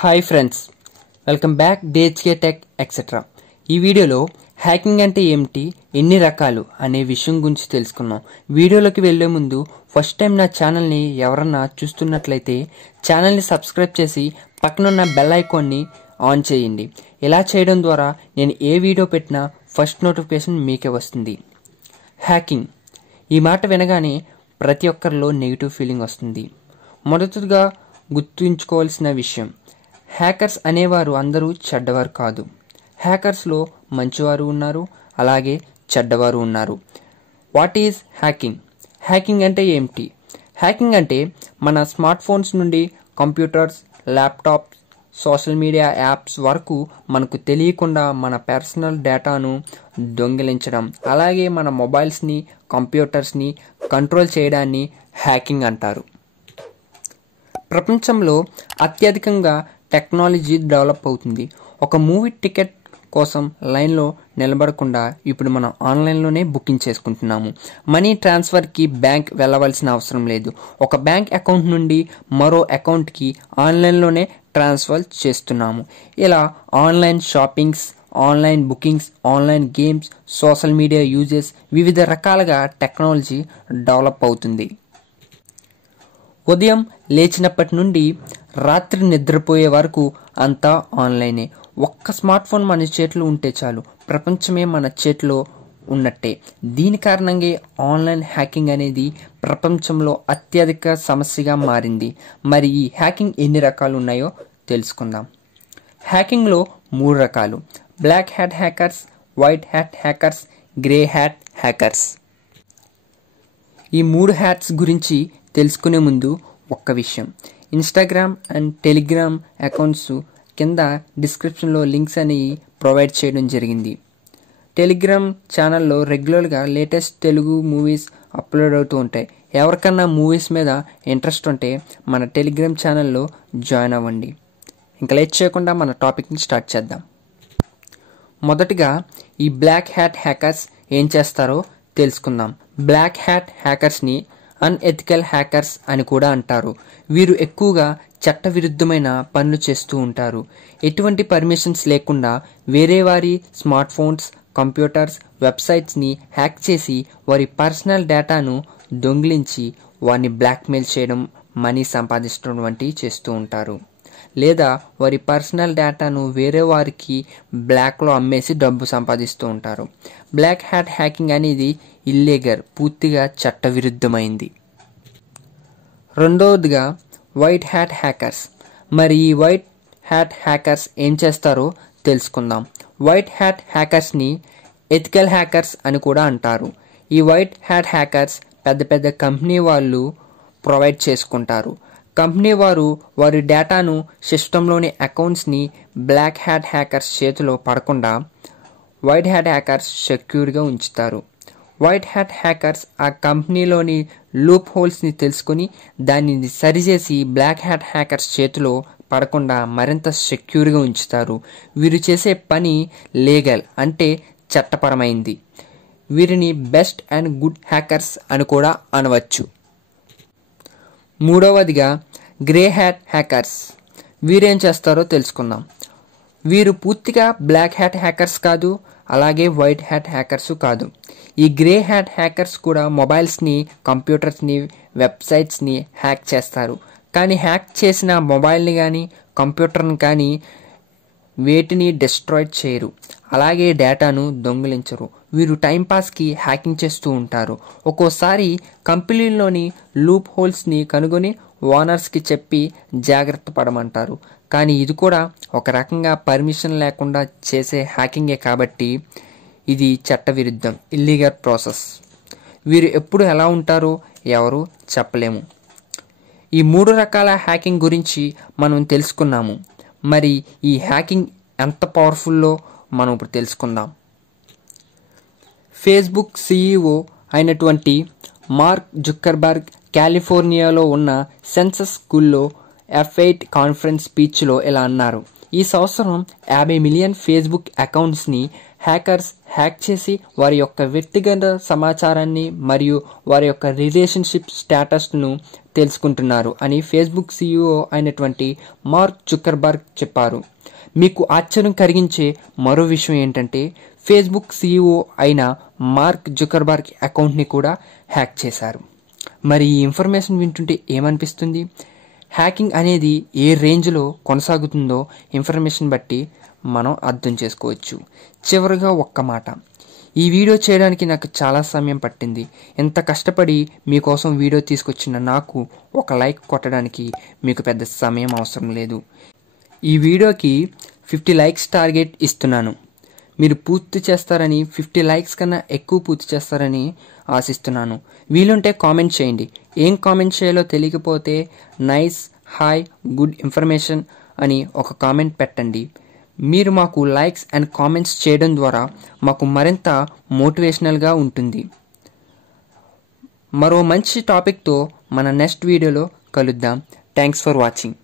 Hi friends, welcome back DHK tech etcetera. ఈ వీడియోలో hacking అంటే ఏమిటి, ఎన్ని రకాలు అనే విషయం గురించి తెలుసుకున్నాం. వీడియోలోకి వెళ్లే ముందు ఫస్ట్ టైం నా ఛానల్ని ఎవరన్నా చూస్తున్నట్లయితే ఛానల్ని సబ్స్క్రైబ్ చేసి పక్కనున్న బెల్ ఐకాన్ని ఆన్ చేయండి. ఇలా చేయడం ద్వారా నేను ఏ వీడియో పెట్టినా ఫస్ట్ నోటిఫికేషన్ మీకే వస్తుంది. హ్యాకింగ్ ఈ మాట వినగానే ప్రతి ఒక్కరిలో నెగిటివ్ ఫీలింగ్ వస్తుంది. మొదటగా గుర్తుంచుకోవాల్సిన విషయం, హ్యాకర్స్ అనేవారు అందరూ చెడ్డవారు కాదు. హ్యాకర్స్లో మంచివారు ఉన్నారు, అలాగే చెడ్డవారు ఉన్నారు. What is hacking? హ్యాకింగ్ అంటే ఏమిటి? హ్యాకింగ్ అంటే మన స్మార్ట్ ఫోన్స్ నుండి computers, laptops, social media apps వరకు మనకు తెలియకుండా మన పర్సనల్ డేటాను దొంగిలించడం, అలాగే మన మొబైల్స్ని, కంప్యూటర్స్ని కంట్రోల్ చేయడాన్ని హ్యాకింగ్ అంటారు. ప్రపంచంలో అత్యధికంగా టెక్నాలజీ డెవలప్ అవుతుంది. ఒక మూవీ టికెట్ కోసం లైన్లో నిలబడకుండా ఇప్పుడు మనం ఆన్లైన్లోనే బుకింగ్ చేసుకుంటున్నాము. మనీ ట్రాన్స్ఫర్కి బ్యాంక్ వెళ్ళవలసిన అవసరం లేదు. ఒక బ్యాంక్ అకౌంట్ నుండి మరో అకౌంట్కి ఆన్లైన్లోనే ట్రాన్స్ఫర్ చేస్తున్నాము. ఇలా online shoppings, online bookings, online games, social media uses, వివిధ రకాలుగా టెక్నాలజీ డెవలప్ అవుతుంది. ఉదయం లేచినప్పటి నుండి రాత్రి నిద్రపోయే వరకు అంతా ఆన్లైనే. ఒక్క స్మార్ట్ ఫోన్ మన చేతిలో ఉంటే చాలు, ప్రపంచమే మన చేతిలో ఉన్నట్టే. దీని కారణంగా ఆన్లైన్ హ్యాకింగ్ అనేది ప్రపంచంలో అత్యధిక సమస్యగా మారింది. మరి ఈ హ్యాకింగ్ ఎన్ని రకాలు ఉన్నాయో తెలుసుకుందాం. హ్యాకింగ్లో 3 రకాలు: black hat hackers, white hat hackers, grey hat hackers. ఈ 3 హ్యాట్స్ గురించి తెలుసుకునే ముందు ఒక్క విషయం, ఇన్స్టాగ్రామ్ అండ్ టెలిగ్రామ్ అకౌంట్స్ కింద డిస్క్రిప్షన్లో లింక్స్ అనేవి ప్రొవైడ్ చేయడం జరిగింది. టెలిగ్రామ్ ఛానల్లో రెగ్యులర్గా లేటెస్ట్ తెలుగు మూవీస్ అప్లోడ్ అవుతూ ఉంటాయి. ఎవరికన్నా మూవీస్ మీద ఇంట్రెస్ట్ ఉంటే మన టెలిగ్రామ్ ఛానల్లో జాయిన్ అవ్వండి. ఇంకా లేట్ చేయకుండా మన టాపిక్ని స్టార్ట్ చేద్దాం. మొదటిగా ఈ బ్లాక్ హ్యాట్ హ్యాకర్స్ ఏం చేస్తారో తెలుసుకుందాం. బ్లాక్ హ్యాట్ హ్యాకర్స్ని అన్ఎథికల్ హ్యాకర్స్ అని కూడా అంటారు. వీరు ఎక్కువగా చట్టవిరుద్ధమైన పనులు చేస్తూ ఉంటారు. ఎటువంటి పర్మిషన్స్ లేకుండా వేరే వారి స్మార్ట్ ఫోన్స్, కంప్యూటర్స్, వెబ్సైట్స్ని హ్యాక్ చేసి వారి పర్సనల్ డేటాను దొంగిలించి వారిని బ్లాక్మెయిల్ చేయడం, మనీ సంపాదించడం వంటివి చేస్తూ ఉంటారు. లేదా వారి పర్సనల్ డేటాను వేరే వారికి బ్లాక్లో అమ్మేసి డబ్బు సంపాదిస్తూ ఉంటారు. బ్లాక్ హ్యాట్ హ్యాకింగ్ అనేది ఇల్లీగల్, పూర్తిగా చట్టవిరుద్ధమైంది. రెండవదిగా వైట్ హ్యాట్ హ్యాకర్స్. మరి ఈ వైట్ హ్యాట్ హ్యాకర్స్ ఏం చేస్తారో తెలుసుకుందాం. వైట్ హ్యాట్ హ్యాకర్స్ని ఎథికల్ హ్యాకర్స్ అని కూడా అంటారు. ఈ వైట్ హ్యాట్ హ్యాకర్స్ పెద్ద పెద్ద కంపెనీ వాళ్ళు ప్రొవైడ్ చేసుకుంటారు. కంపెనీ వారు వారి డేటాను, సిస్టంలోని అకౌంట్స్ని బ్లాక్ హ్యాట్ హ్యాకర్స్ చేతిలో పడకుండా వైట్ హ్యాట్ హ్యాకర్స్ సెక్యూర్గా ఉంచుతారు. వైట్ హ్యాట్ హ్యాకర్స్ ఆ కంపెనీలోని లూప్ హోల్స్ని తెలుసుకొని దానిని సరిచేసి బ్లాక్ హ్యాట్ హ్యాకర్స్ చేతిలో పడకుండా మరింత సెక్యూర్గా ఉంచుతారు. వీరు చేసే పని లీగల్, అంటే చట్టపరమైంది. వీరిని బెస్ట్ అండ్ గుడ్ హ్యాకర్స్ అని కూడా అనవచ్చు. మూడవదిగా గ్రే హ్యాట్ హ్యాకర్స్. వీరేం చేస్తారో తెలుసుకుందాం. వీరు పూర్తిగా బ్లాక్ హ్యాట్ హ్యాకర్స్ కాదు, అలాగే వైట్ హ్యాట్ హ్యాకర్స్ కాదు. ఈ గ్రే హ్యాట్ హ్యాకర్స్ కూడా మొబైల్స్ని, కంప్యూటర్స్ని, వెబ్సైట్స్ని హ్యాక్ చేస్తారు. కానీ హ్యాక్ చేసిన మొబైల్ని కానీ కంప్యూటర్ని కానీ వేటిని డిస్ట్రాయ్ చేయరు, అలాగే డేటాను దొంగిలించరు. వీరు టైంపాస్కి హ్యాకింగ్ చేస్తూ ఉంటారు. ఒక్కోసారి కంపెనీలోని లూప్ హోల్స్ని కనుగొని ఓనర్స్కి చెప్పి జాగ్రత్త పడమంటారు. కానీ ఇది కూడా ఒక రకంగా పర్మిషన్ లేకుండా చేసే హ్యాకింగే కాబట్టి ఇది చట్టవిరుద్ధం, ఇల్లీగల్ ప్రాసెస్. వీరు ఎప్పుడు ఎలా ఉంటారో ఎవరు చెప్పలేము. ఈ 3 రకాల హ్యాకింగ్ గురించి మనం తెలుసుకున్నాము. మరి ఈ హ్యాకింగ్ ఎంత పవర్ఫుల్లో మనం ఇప్పుడు తెలుసుకుందాం. ఫేస్బుక్ CEO అయినటువంటి మార్క్ జుక్కర్బర్గ్ కాలిఫోర్నియాలో ఉన్న సెన్సస్ స్కూల్లో F8 కాన్ఫరెన్స్ స్పీచ్లో ఇలా అన్నారు: ఈ సంవత్సరం 50 మిలియన్ ఫేస్బుక్ అకౌంట్స్ని హ్యాకర్స్ హ్యాక్ చేసి వారి యొక్క వ్యక్తిగత సమాచారాన్ని మరియు వారి యొక్క రిలేషన్షిప్ స్టేటస్ను తెలుసుకుంటున్నారు అని ఫేస్బుక్ CEO అయినటువంటి మార్క్ జుకర్బర్గ్ చెప్పారు. మీకు ఆశ్చర్యం కలిగించే మరో విషయం ఏంటంటే ఫేస్బుక్ CEO అయిన మార్క్ జుకర్బర్గ్ అకౌంట్ని కూడా హ్యాక్ చేశారు. మరి ఈ ఇన్ఫర్మేషన్ వింటుంటే ఏమనిపిస్తుంది? హ్యాకింగ్ అనేది ఏ రేంజ్లో కొనసాగుతుందో ఇన్ఫర్మేషన్ బట్టి మనం అర్థం చేసుకోవచ్చు. చివరిగా ఒక్క మాట, ఈ వీడియో చేయడానికి నాకు చాలా సమయం పట్టింది. ఎంత కష్టపడి మీకోసం వీడియో తీసుకొచ్చిన నాకు ఒక లైక్ కొట్టడానికి మీకు పెద్ద సమయం అవసరం లేదు. ఈ వీడియోకి 50 లైక్స్ టార్గెట్ ఇస్తున్నాను. మీరు పూర్తి చేస్తారని, 50 లైక్స్ కన్నా ఎక్కువ పూర్తి చేస్తారని ఆశిస్తున్నాను. వీలుంటే కామెంట్ చేయండి. ఏం కామెంట్ చేయాలో తెలియకపోతే నైస్, హాయ్, గుడ్ ఇన్ఫర్మేషన్ అని ఒక కామెంట్ పెట్టండి. మీరు మాకు లైక్స్ అండ్ కామెంట్స్ చేయడం ద్వారా మాకు మరింత మోటివేషనల్గా ఉంటుంది. మరో మంచి టాపిక్తో మన నెక్స్ట్ వీడియోలో కలుద్దాం. Thanks for watching.